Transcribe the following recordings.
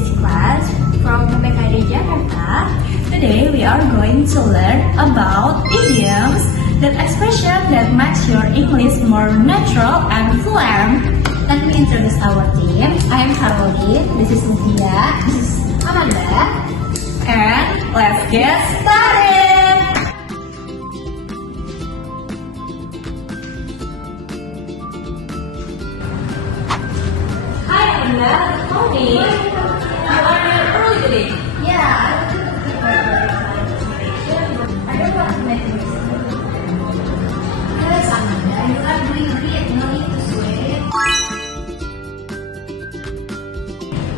this class from PPKD Jakarta. Today we are going to learn about idioms, that expression that makes your English more natural and fluent. Let me introduce our team. I am Caroline, this is Lydia, this is Amanda, and let's get started! Hi Amanda, good morning. You are here early today. Yeah, I took a quick break for my presentation, but I don't want to make mistakes. Yes, Amanda, you are doing great. No need to sweat.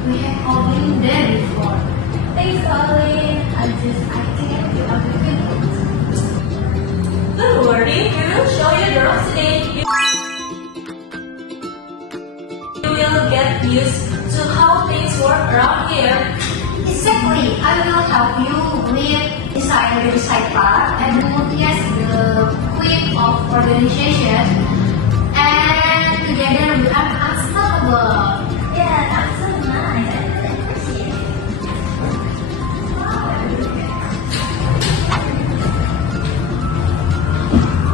We have all been there before. Thanks, Caroline. I can't do everything. Don't worry, we will show you the ropes today. You will get used to how things work around here. Exactly. I will help you with design the side part and yes, the quick of organization. And together we are unstoppable. Yeah, that's so nice. I really appreciate it.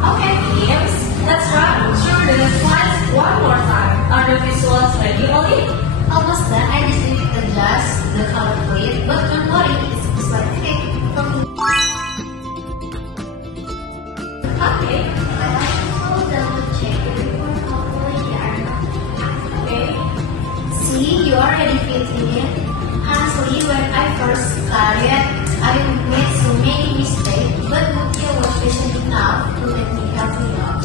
Okay, teams. Let's run through the slides one more time. Are the visuals ready, Oli? Almost done. I just need to adjust the color plate, but don't worry, it's like okay. Okay. I will double check the report hopefully they are not. Okay. See, you already fit in. Honestly, when I first started, I made so many mistakes, but Mutia was patient enough to let me help you out.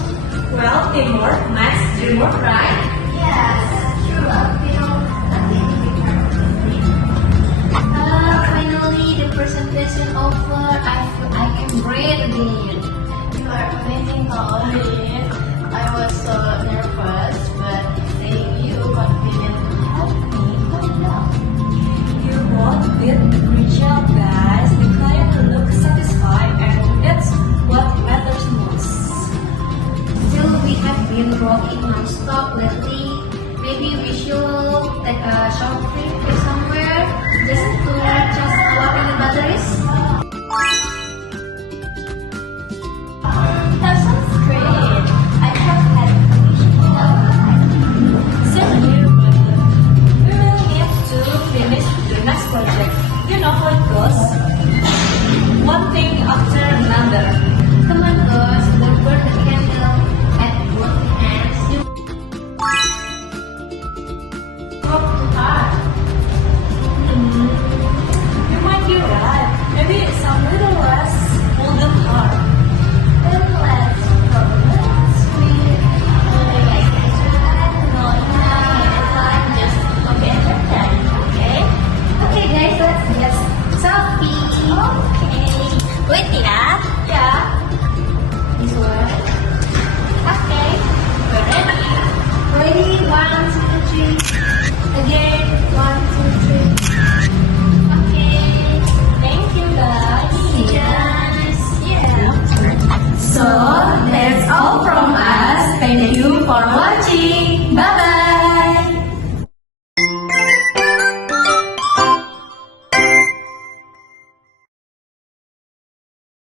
Well, teamwork makes dream work, right?